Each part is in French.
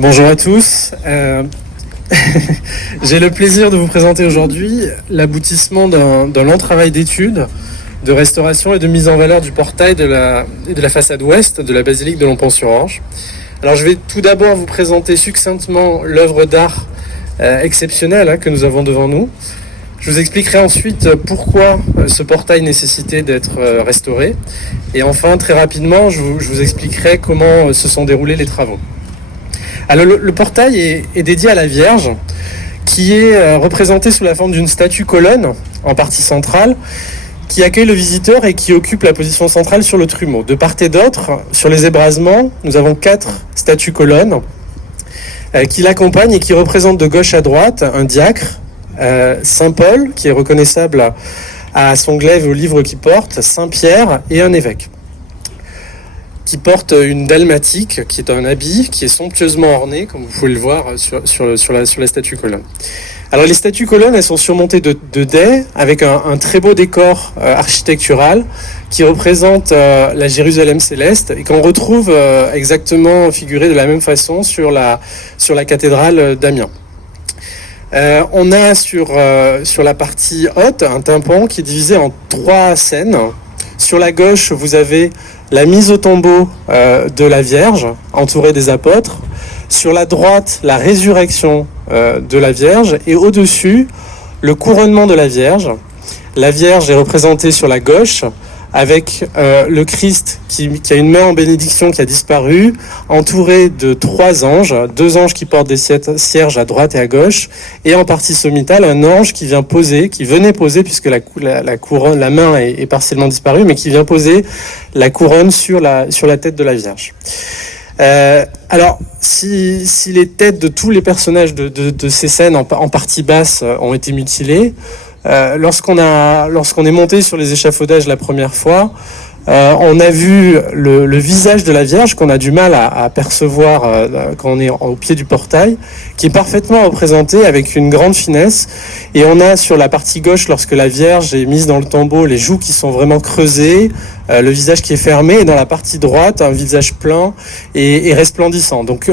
Bonjour à tous. J'ai le plaisir de vous présenter aujourd'hui l'aboutissement d'un long travail d'étude, de restauration et de mise en valeur du portail de la façade ouest de la basilique de Longpont-sur-Orge. Alors je vais tout d'abord vous présenter succinctement l'œuvre d'art exceptionnelle que nous avons devant nous. Je vous expliquerai ensuite pourquoi ce portail nécessitait d'être restauré. Et enfin, très rapidement, je vous expliquerai comment se sont déroulés les travaux. Alors, le portail est dédié à la Vierge, qui est représentée sous la forme d'une statue-colonne en partie centrale, qui accueille le visiteur et qui occupe la position centrale sur le trumeau. De part et d'autre, sur les ébrasements, nous avons 4 statues-colonnes qui l'accompagnent et qui représentent de gauche à droite un diacre, Saint Paul, qui est reconnaissable à son glaive et au livre qu'il porte, Saint Pierre et un évêque, qui porte une dalmatique, qui est un habit qui est somptueusement orné, comme vous pouvez le voir sur la statue-colonne. Alors les statues-colonnes, elles sont surmontées de dais, avec un très beau décor architectural, qui représente la Jérusalem céleste, et qu'on retrouve exactement figuré de la même façon sur la cathédrale d'Amiens. On a sur la partie haute un tympan qui est divisé en 3 scènes. Sur la gauche, vous avez la mise au tombeau de la Vierge, entourée des apôtres. Sur la droite, la résurrection de la Vierge. Et au-dessus, le couronnement de la Vierge. La Vierge est représentée sur la gauche, avec le Christ qui a une main en bénédiction qui a disparu, entouré de 3 anges, 2 anges qui portent des cierges à droite et à gauche, et en partie sommitale, un ange qui venait poser, puisque la couronne, la main est partiellement disparue, mais qui vient poser la couronne sur la tête de la Vierge. Alors, si les têtes de tous les personnages de ces scènes en partie basse ont été mutilées, lorsqu'on est monté sur les échafaudages la première fois, on a vu le visage de la Vierge qu'on a du mal à percevoir quand on est au pied du portail, qui est parfaitement représenté avec une grande finesse. Et on a sur la partie gauche, lorsque la Vierge est mise dans le tombeau, les joues qui sont vraiment creusées, le visage qui est fermé, et dans la partie droite, un visage plein et resplendissant. Donc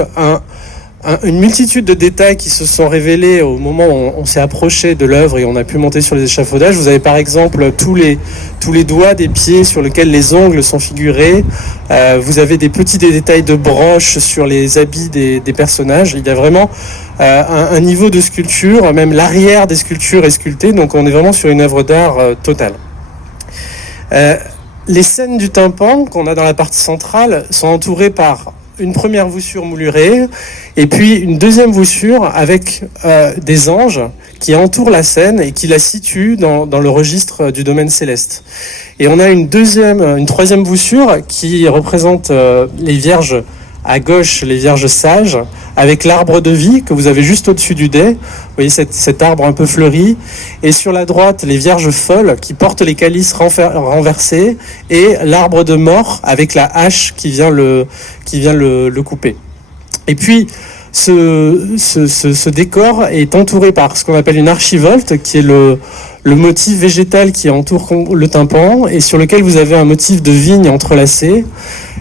une multitude de détails qui se sont révélés au moment où on s'est approché de l'œuvre et on a pu monter sur les échafaudages. Vous avez par exemple tous les doigts des pieds sur lesquels les ongles sont figurés. Vous avez des petits détails de broches sur les habits des personnages. Il y a vraiment un niveau de sculpture, même l'arrière des sculptures est sculpté, donc on est vraiment sur une œuvre d'art totale. Les scènes du tympan qu'on a dans la partie centrale sont entourées par une première voussure moulurée et puis une deuxième voussure avec des anges qui entourent la scène et qui la situent dans le registre du domaine céleste. Et on a une troisième voussure qui représente les vierges à gauche, les vierges sages, avec l'arbre de vie que vous avez juste au-dessus du dais. Vous voyez cet arbre un peu fleuri. Et sur la droite, les vierges folles qui portent les calices renversés et l'arbre de mort avec la hache qui vient le couper. Et puis, ce décor est entouré par ce qu'on appelle une archivolte, qui est le motif végétal qui entoure le tympan et sur lequel vous avez un motif de vigne entrelacé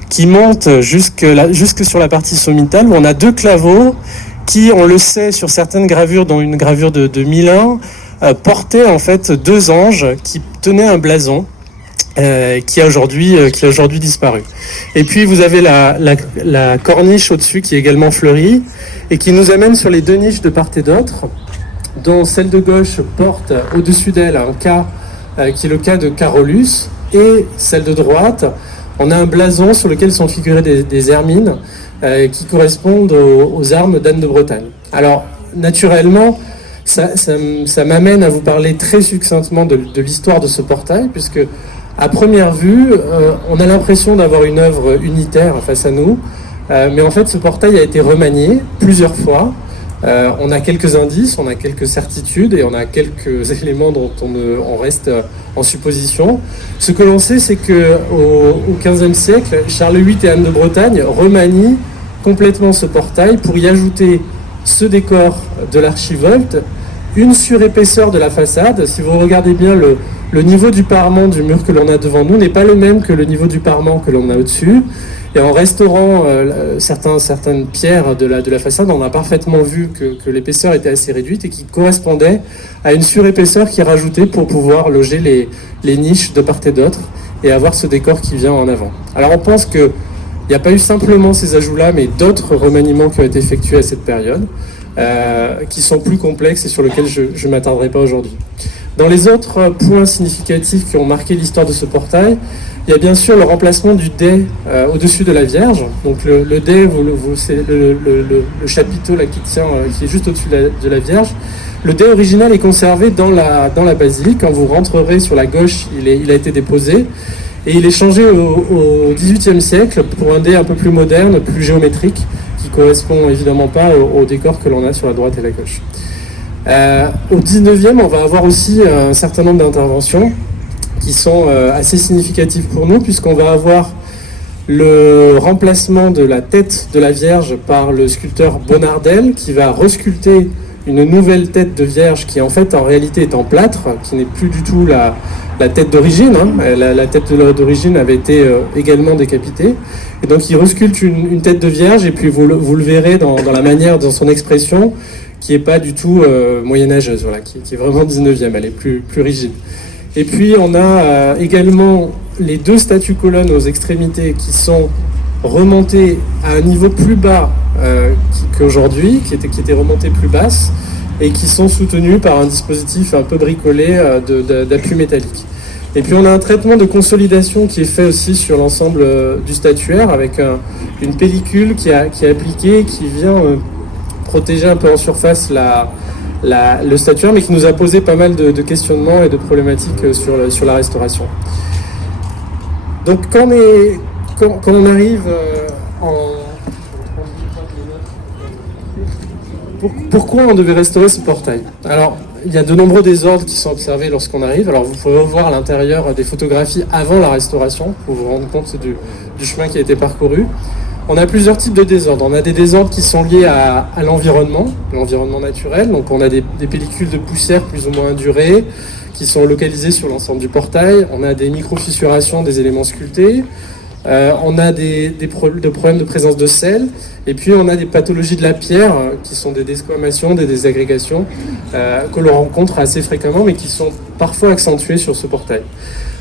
qui monte jusque sur la partie sommitale où on a 2 claveaux qui, on le sait sur certaines gravures, dont une gravure de Milan, portaient en fait 2 anges qui tenaient un blason qui a aujourd'hui disparu. Et puis vous avez la corniche au-dessus qui est également fleurie et qui nous amène sur les 2 niches de part et d'autre, dont celle de gauche porte au-dessus d'elle un cas qui est le cas de Carolus, et celle de droite, on a un blason sur lequel sont figurées des hermines qui correspondent aux armes d'Anne de Bretagne. Alors, naturellement, ça m'amène à vous parler très succinctement de l'histoire de ce portail, puisque à première vue, on a l'impression d'avoir une œuvre unitaire face à nous, mais en fait, ce portail a été remanié plusieurs fois. On a quelques indices, on a quelques certitudes et on a quelques éléments dont on reste en supposition. Ce que l'on sait, c'est qu'au XVe siècle, Charles VIII et Anne de Bretagne remanient complètement ce portail pour y ajouter ce décor de l'archivolte, une surépaisseur de la façade. Si vous regardez bien, le niveau du parement du mur que l'on a devant nous n'est pas le même que le niveau du parement que l'on a au-dessus. Et en restaurant certaines pierres de la façade, on a parfaitement vu que l'épaisseur était assez réduite et qui correspondait à une surépaisseur qui est rajoutée pour pouvoir loger les niches de part et d'autre et avoir ce décor qui vient en avant. Alors on pense qu'il n'y a pas eu simplement ces ajouts-là, mais d'autres remaniements qui ont été effectués à cette période, qui sont plus complexes et sur lesquels je ne m'attarderai pas aujourd'hui. Dans les autres points significatifs qui ont marqué l'histoire de ce portail, il y a bien sûr le remplacement du dais au-dessus de la Vierge. Donc le dais, c'est le chapiteau là, qui est juste au-dessus de la Vierge. Le dais original est conservé dans la basilique. Quand vous rentrerez sur la gauche, il a été déposé. Et il est changé au XVIIIe siècle pour un dais un peu plus moderne, plus géométrique, qui correspond évidemment pas au décor que l'on a sur la droite et la gauche. Au 19e, on va avoir aussi un certain nombre d'interventions qui sont assez significatives pour nous, puisqu'on va avoir le remplacement de la tête de la Vierge par le sculpteur Bonnardel, qui va resculpter une nouvelle tête de Vierge qui en fait en réalité est en plâtre, qui n'est plus du tout la tête d'origine. La tête d'origine avait été également décapitée. Et donc il resculpte une tête de Vierge, et puis vous le verrez dans la manière, dans son expression, qui n'est pas du tout moyenâgeuse, voilà, qui est vraiment 19e, elle est plus rigide. Et puis on a également les deux statues-colonnes aux extrémités qui sont remontées à un niveau plus bas qu'aujourd'hui, qui étaient remontées plus basses, et qui sont soutenues par un dispositif un peu bricolé d'appui métallique. Et puis on a un traitement de consolidation qui est fait aussi sur l'ensemble du statuaire, avec une pellicule qui est appliquée, qui vient protéger un peu en surface le statuaire, mais qui nous a posé pas mal de questionnements et de problématiques sur la restauration. Donc quand on arrive Pourquoi on devait restaurer ce portail? Alors, il y a de nombreux désordres qui sont observés lorsqu'on arrive. Alors, vous pouvez revoir à l'intérieur des photographies avant la restauration pour vous rendre compte du chemin qui a été parcouru. On a plusieurs types de désordres. On a des désordres qui sont liés à l'environnement naturel. Donc on a des pellicules de poussière plus ou moins indurées qui sont localisées sur l'ensemble du portail. On a des micro-fissurations des éléments sculptés. On a des problèmes de présence de sel. Et puis on a des pathologies de la pierre qui sont des desquamations, des désagrégations que l'on rencontre assez fréquemment, mais qui sont parfois accentuées sur ce portail.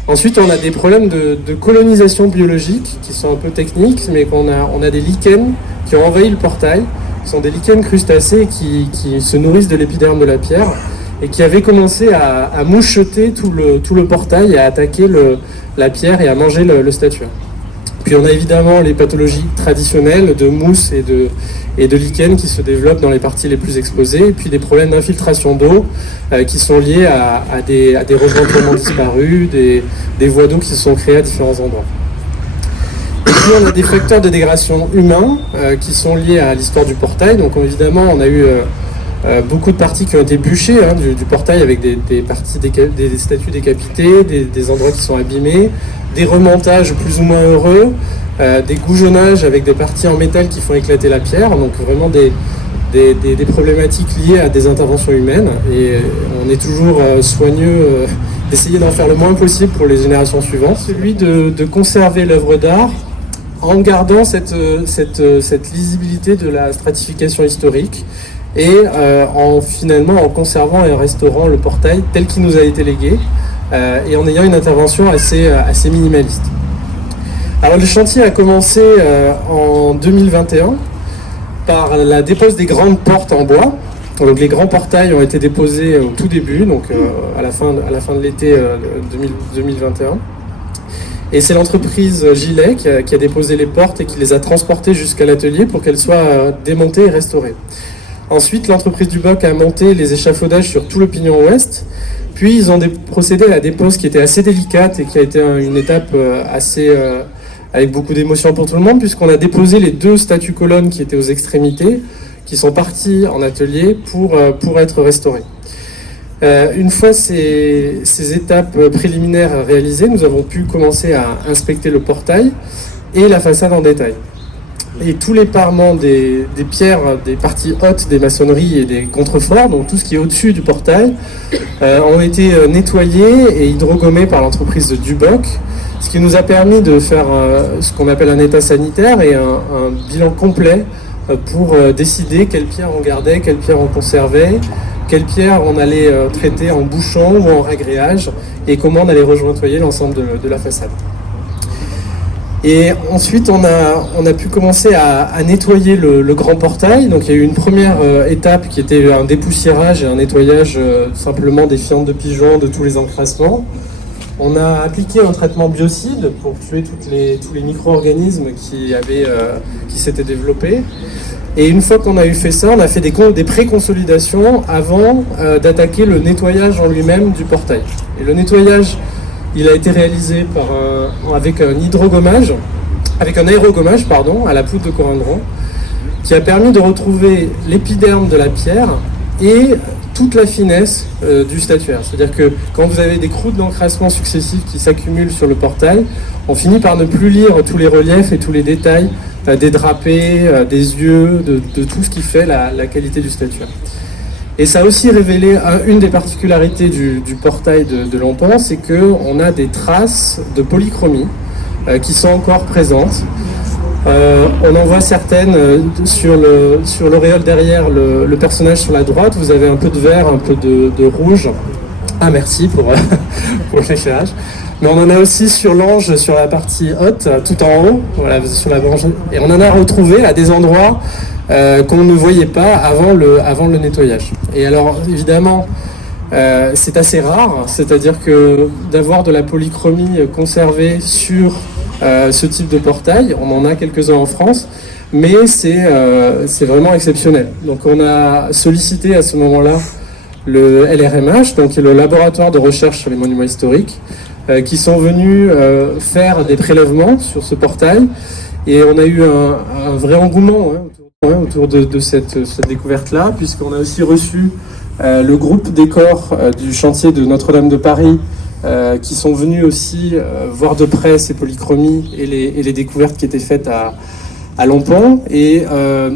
Ensuite, on a des problèmes de colonisation biologique qui sont un peu techniques, mais on a des lichens qui ont envahi le portail, qui sont des lichens crustacés qui se nourrissent de l'épiderme de la pierre et qui avaient commencé à moucheter tout le portail et à attaquer la pierre et à manger le statuaire. Puis on a évidemment les pathologies traditionnelles de mousse et de lichen qui se développent dans les parties les plus exposées, et puis des problèmes d'infiltration d'eau qui sont liés à des rejointements disparus, des voies d'eau qui se sont créées à différents endroits. Et puis on a des facteurs de dégradation humains qui sont liés à l'histoire du portail. Donc évidemment on a eu beaucoup de parties qui ont été bûchées du portail, avec des statues décapitées, des endroits qui sont abîmés, des remontages plus ou moins heureux, des goujonnages avec des parties en métal qui font éclater la pierre, donc vraiment des problématiques liées à des interventions humaines. Et on est toujours soigneux d'essayer d'en faire le moins possible pour les générations suivantes. Celui de conserver l'œuvre d'art en gardant cette lisibilité de la stratification historique, et finalement en conservant et en restaurant le portail tel qu'il nous a été légué, et en ayant une intervention assez minimaliste. Alors le chantier a commencé en 2021 par la dépose des grandes portes en bois. Donc les grands portails ont été déposés au tout début, donc à la fin de l'été 2021. Et c'est l'entreprise Gilet qui a déposé les portes et qui les a transportées jusqu'à l'atelier pour qu'elles soient démontées et restaurées. Ensuite, l'entreprise Duboc a monté les échafaudages sur tout le pignon ouest. Puis, ils ont procédé à la dépose qui était assez délicate et qui a été une étape avec beaucoup d'émotion pour tout le monde, puisqu'on a déposé les deux statues-colonnes qui étaient aux extrémités, qui sont parties en atelier pour être restaurées. Une fois ces étapes préliminaires réalisées, nous avons pu commencer à inspecter le portail et la façade en détail. Et tous les parements des pierres, des parties hautes des maçonneries et des contreforts, donc tout ce qui est au-dessus du portail, ont été nettoyés et hydrogommés par l'entreprise de Duboc, ce qui nous a permis de faire ce qu'on appelle un état sanitaire et un bilan complet pour décider quelles pierres on gardait, quelles pierres on conservait, quelles pierres on allait traiter en bouchon ou en ragréage et comment on allait rejointoyer l'ensemble de la façade. Et ensuite, on a pu commencer à nettoyer le grand portail. Donc, il y a eu une première étape qui était un dépoussiérage et un nettoyage simplement des fientes de pigeons, de tous les encrassements. On a appliqué un traitement biocide pour tuer tous les micro-organismes qui s'étaient développés. Et une fois qu'on a eu fait ça, on a fait des pré-consolidations avant d'attaquer le nettoyage en lui-même du portail. Et le nettoyage, il a été réalisé avec un aérogommage à la poudre de corindron, qui a permis de retrouver l'épiderme de la pierre et toute la finesse du statuaire. C'est-à-dire que quand vous avez des croûtes d'encrassement successifs qui s'accumulent sur le portail, on finit par ne plus lire tous les reliefs et tous les détails des drapés, des yeux, de tout ce qui fait la qualité du statuaire. Et ça a aussi révélé une des particularités du portail de Lampan, c'est qu'on a des traces de polychromie qui sont encore présentes. On en voit certaines sur l'auréole derrière le personnage sur la droite. Vous avez un peu de vert, un peu de rouge. Ah, merci pour l'éclairage. Mais on en a aussi sur l'ange, sur la partie haute, tout en haut, voilà, sur la branche. Et on en a retrouvé à des endroits qu'on ne voyait pas avant le nettoyage. Et alors, évidemment, c'est assez rare, c'est-à-dire que d'avoir de la polychromie conservée sur ce type de portail, on en a quelques-uns en France, mais c'est vraiment exceptionnel. Donc on a sollicité à ce moment-là le LRMH, donc le laboratoire de recherche sur les monuments historiques, qui sont venus faire des prélèvements sur ce portail, et on a eu un vrai engouement autour de cette découverte-là, puisqu'on a aussi reçu le groupe décor du chantier de Notre-Dame de Paris, qui sont venus aussi voir de près ces polychromies et les découvertes qui étaient faites à Lampan. Et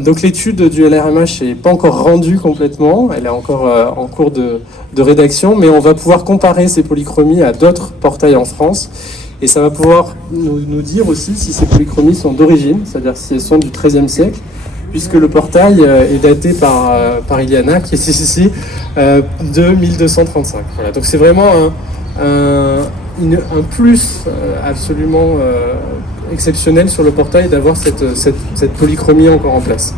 donc l'étude du LRMH n'est pas encore rendue complètement, elle est encore en cours de rédaction, mais on va pouvoir comparer ces polychromies à d'autres portails en France. Et ça va pouvoir nous dire aussi si ces polychromies sont d'origine, c'est-à-dire si elles sont du XIIIe siècle, puisque le portail est daté par Iliana, qui est ici, de 1235. Voilà. Donc c'est vraiment un plus absolument exceptionnel sur le portail d'avoir cette polychromie encore en place.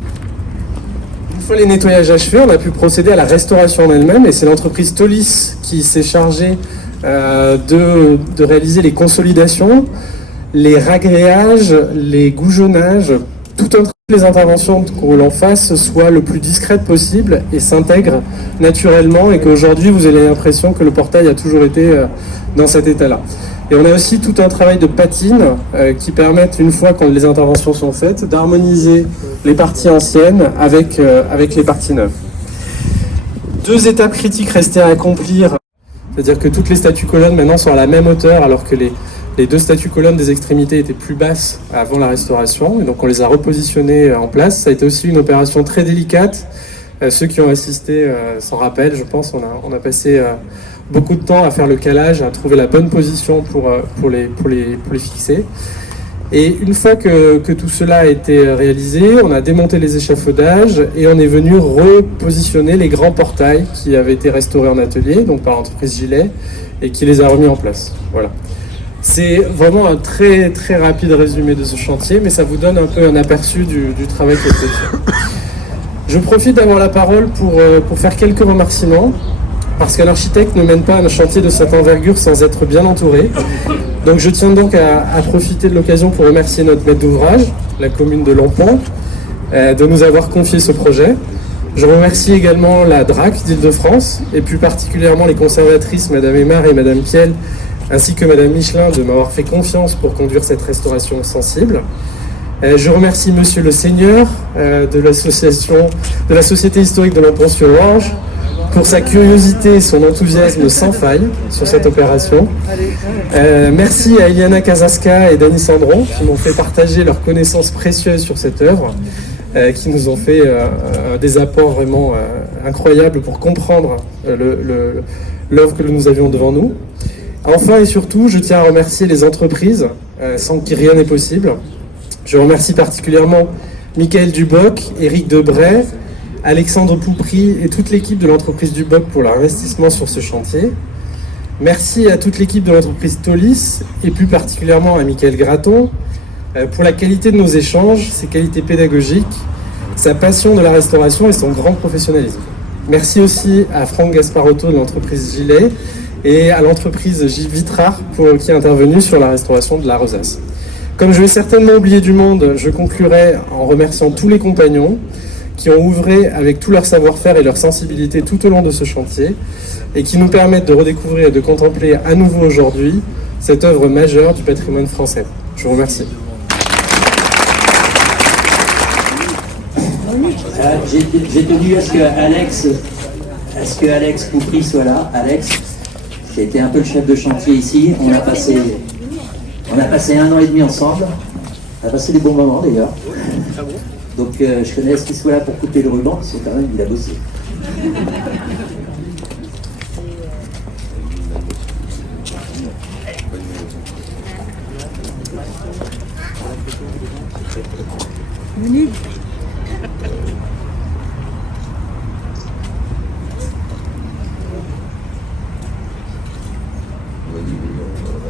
Une fois les nettoyages achevés, on a pu procéder à la restauration en elle-même, et c'est l'entreprise Tolis qui s'est chargée de réaliser les consolidations, les ragréages, les goujonnages, toutes les interventions que l'on fasse soient le plus discrètes possible et s'intègrent naturellement, et qu'aujourd'hui vous avez l'impression que le portail a toujours été dans cet état-là. Et on a aussi tout un travail de patine qui permettent, une fois que les interventions sont faites, d'harmoniser les parties anciennes avec les parties neuves. Deux étapes critiques restaient à accomplir, c'est-à-dire que toutes les statues-colonnes maintenant sont à la même hauteur, alors que les deux statues-colonnes des extrémités étaient plus basses avant la restauration, et donc on les a repositionnées en place. Ça a été aussi une opération très délicate. Ceux qui ont assisté s'en rappellent, je pense. On a passé beaucoup de temps à faire le calage, à trouver la bonne position pour les fixer. Et une fois que tout cela a été réalisé, on a démonté les échafaudages et on est venu repositionner les grands portails qui avaient été restaurés en atelier, donc par l'entreprise Gilet, et qui les a remis en place. Voilà. C'est vraiment un très très rapide résumé de ce chantier, mais ça vous donne un peu un aperçu du travail qui a été fait. Je profite d'avoir la parole pour faire quelques remerciements, parce qu'un architecte ne mène pas un chantier de cette envergure sans être bien entouré. Donc je tiens donc à profiter de l'occasion pour remercier notre maître d'ouvrage, la commune de Lampan, de nous avoir confié ce projet. Je remercie également la DRAC d'Île-de-France, et plus particulièrement les conservatrices Madame Aymar et Madame Piel, ainsi que Madame Michelin de m'avoir fait confiance pour conduire cette restauration sensible. Je remercie Monsieur le Seigneur de la Société historique de Lampan-sur-Orge, pour sa curiosité et son enthousiasme sans faille sur cette opération. Merci à Iliana Kazaska et Dany Sandron qui m'ont fait partager leurs connaissances précieuses sur cette œuvre, qui nous ont fait des apports vraiment incroyables pour comprendre l'œuvre que nous avions devant nous. Enfin et surtout, je tiens à remercier les entreprises, sans qui rien n'est possible. Je remercie particulièrement Michael Duboc, Éric Debray, Alexandre Poupry et toute l'équipe de l'entreprise Duboc pour leur investissement sur ce chantier. Merci à toute l'équipe de l'entreprise Tolis et plus particulièrement à Michael Graton pour la qualité de nos échanges, ses qualités pédagogiques, sa passion de la restauration et son grand professionnalisme. Merci aussi à Franck Gasparotto de l'entreprise Gilet et à l'entreprise Vitrard qui est intervenue sur la restauration de la rosace. Comme je vais certainement oublier du monde, je conclurai en remerciant tous les compagnons qui ont œuvré avec tout leur savoir-faire et leur sensibilité tout au long de ce chantier et qui nous permettent de redécouvrir et de contempler à nouveau aujourd'hui cette œuvre majeure du patrimoine français. Je vous remercie. J'ai tenu à ce que Alex Poupry soit là. Alex, qui a été un peu le chef de chantier ici. On a passé 1 an et demi ensemble. On a passé des bons moments d'ailleurs. Donc je connais ce qu'il soit là pour couper le ruban, parce que quand même il a bossé.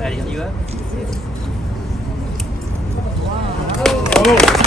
Allez, on y va. Bravo.